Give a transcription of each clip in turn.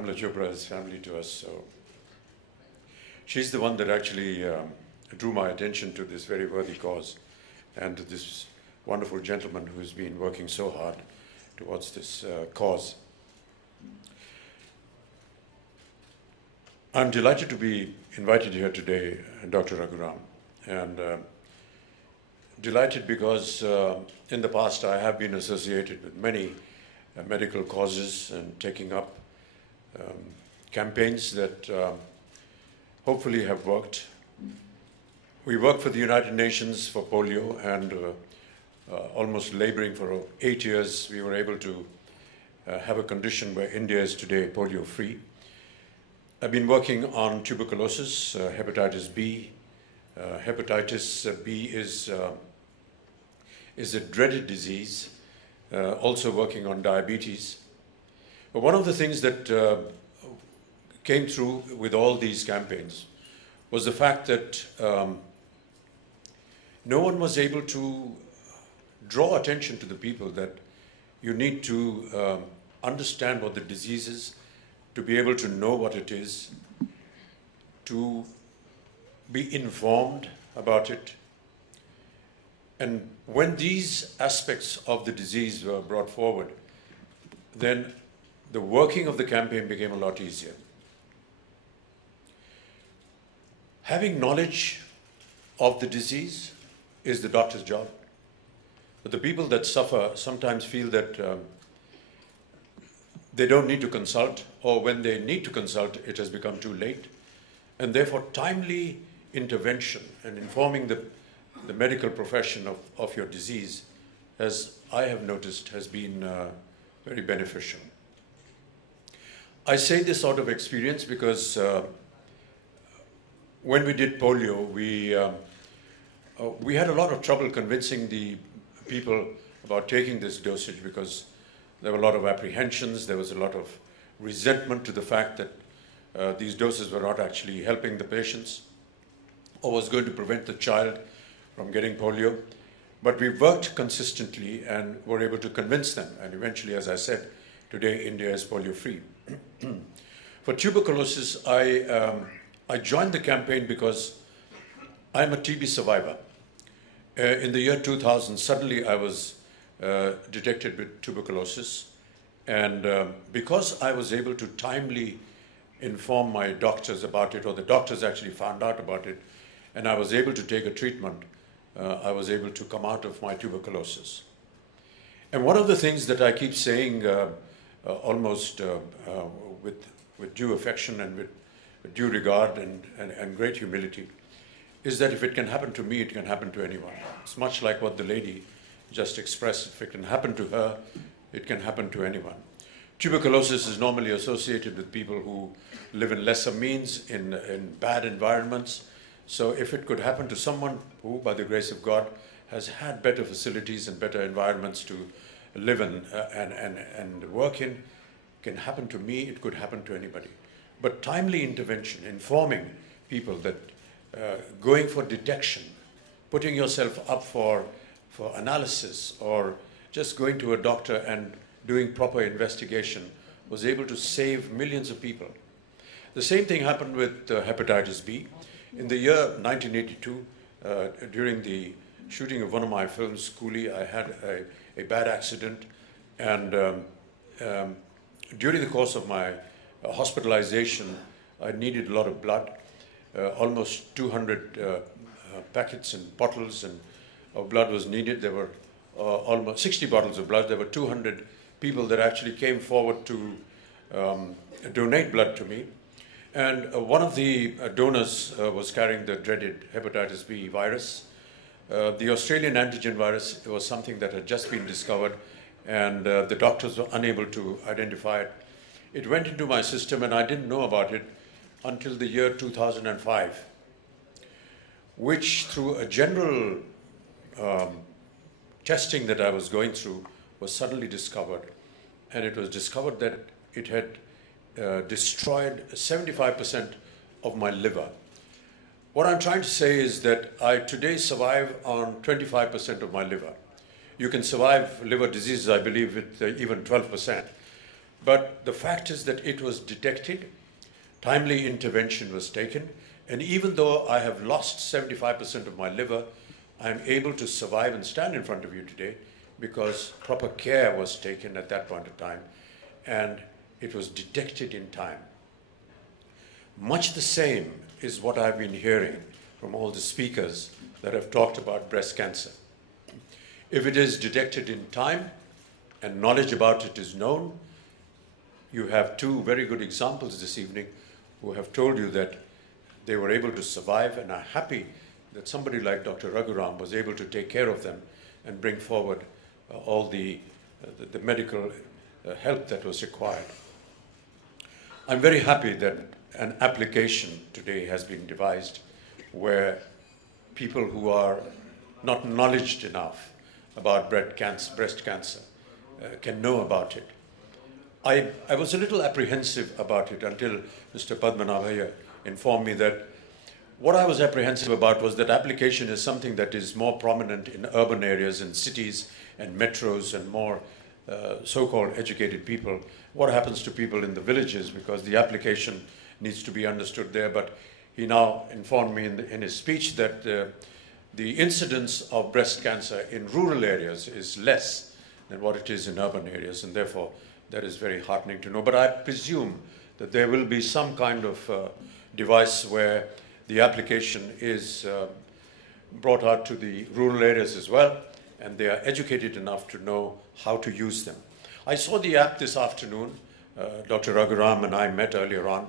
Pramila Chopra is family to us. So she's the one that actually drew my attention to this very worthy cause and to this wonderful gentleman who's been working so hard towards this cause. I'm delighted to be invited here today, Dr. Raghuram, and delighted because in the past I have been associated with many medical causes and taking up campaigns that hopefully have worked. We work for the United Nations for polio, and almost laboring for 8 years, we were able to have a condition where India is today polio-free. I've been working on tuberculosis, hepatitis B. Hepatitis B is a dreaded disease, also working on diabetes. But one of the things that came through with all these campaigns was the fact that no one was able to draw attention to the people that you need to understand what the disease is, to be able to know what it is, to be informed about it. And when these aspects of the disease were brought forward, then the working of the campaign became a lot easier. Having knowledge of the disease is the doctor's job. But the people that suffer sometimes feel that they don't need to consult, or when they need to consult, it has become too late. And therefore, timely intervention and informing the medical profession of your disease, as I have noticed, has been very beneficial. I say this out of experience because when we did polio, we had a lot of trouble convincing the people about taking this dosage, because there were a lot of apprehensions, there was a lot of resentment to the fact that these doses were not actually helping the patients or was going to prevent the child from getting polio. But we worked consistently and were able to convince them, and eventually, as I said, today India is polio-free. For tuberculosis, I joined the campaign because I'm a TB survivor. In the year 2000, suddenly I was detected with tuberculosis, and because I was able to timely inform my doctors about it, or the doctors actually found out about it, and I was able to take a treatment, I was able to come out of my tuberculosis. And one of the things that I keep saying almost with due affection and with due regard and great humility is that if it can happen to me, it can happen to anyone. It's much like what the lady just expressed. If it can happen to her, it can happen to anyone. Tuberculosis is normally associated with people who live in lesser means, in bad environments. So if it could happen to someone who, by the grace of God, has had better facilities and better environments to live in and work in, can happen to me, it could happen to anybody. But timely intervention, informing people that going for detection, putting yourself up for analysis, or just going to a doctor and doing proper investigation was able to save millions of people. The same thing happened with hepatitis B. In the year 1982, during the shooting of one of my films, Coolie, I had a bad accident, and during the course of my hospitalization, I needed a lot of blood, almost 200 packets and bottles of blood was needed. There were almost 60 bottles of blood. There were 200 people that actually came forward to donate blood to me. And one of the donors was carrying the dreaded hepatitis B virus. The Australian antigen virus was something that had just been discovered, and the doctors were unable to identify it. It went into my system, and I didn't know about it until the year 2005, which through a general testing that I was going through was suddenly discovered. And it was discovered that it had destroyed 75% of my liver. What I'm trying to say is that I today survive on 25% of my liver. You can survive liver diseases, I believe, with even 12%. But the fact is that it was detected, timely intervention was taken, and even though I have lost 75% of my liver, I am able to survive and stand in front of you today because proper care was taken at that point of time, and it was detected in time. Much the same is what I've been hearing from all the speakers that have talked about breast cancer. If it is detected in time and knowledge about it is known, you have two very good examples this evening who have told you that they were able to survive and are happy that somebody like Dr. Raghuram was able to take care of them and bring forward all the medical help that was required. I'm very happy that an application today has been devised where people who are not knowledgeable enough about breast cancer can know about it. I was a little apprehensive about it until Mr. Padmanabhaya informed me that what I was apprehensive about was that application is something that is more prominent in urban areas and cities and metros and more so-called educated people. What happens to people in the villages, because the application needs to be understood there. But he now informed me in his speech that the incidence of breast cancer in rural areas is less than what it is in urban areas, and therefore that is very heartening to know. But I presume that there will be some kind of device where the application is brought out to the rural areas as well, and they are educated enough to know how to use them. I saw the app this afternoon. Dr. Raghuram and I met earlier on,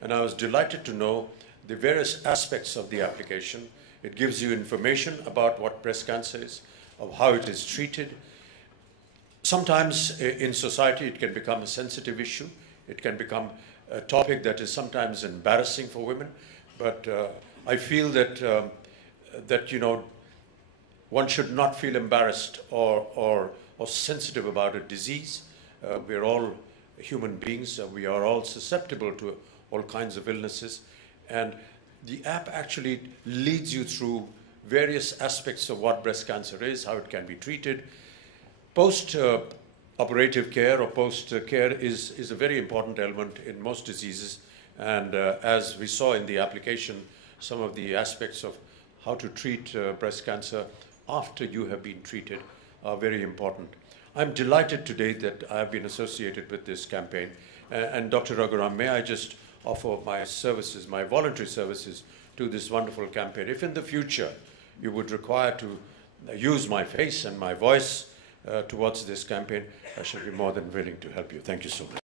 and I was delighted to know the various aspects of the application. It gives you information about what breast cancer is, of how it is treated. Sometimes in society it can become a sensitive issue. It can become a topic that is sometimes embarrassing for women. But I feel that you know, one should not feel embarrassed or sensitive about a disease. We're all human beings. We are all susceptible to all kinds of illnesses. And the app actually leads you through various aspects of what breast cancer is, how it can be treated. Post-operative care or post-care is a very important element in most diseases. And as we saw in the application, some of the aspects of how to treat breast cancer after you have been treated are very important. I'm delighted today that I have been associated with this campaign. And Dr. Raghuram, may I just offer my services, my voluntary services to this wonderful campaign. If in the future you would require to use my face and my voice towards this campaign, I shall be more than willing to help you. Thank you so much.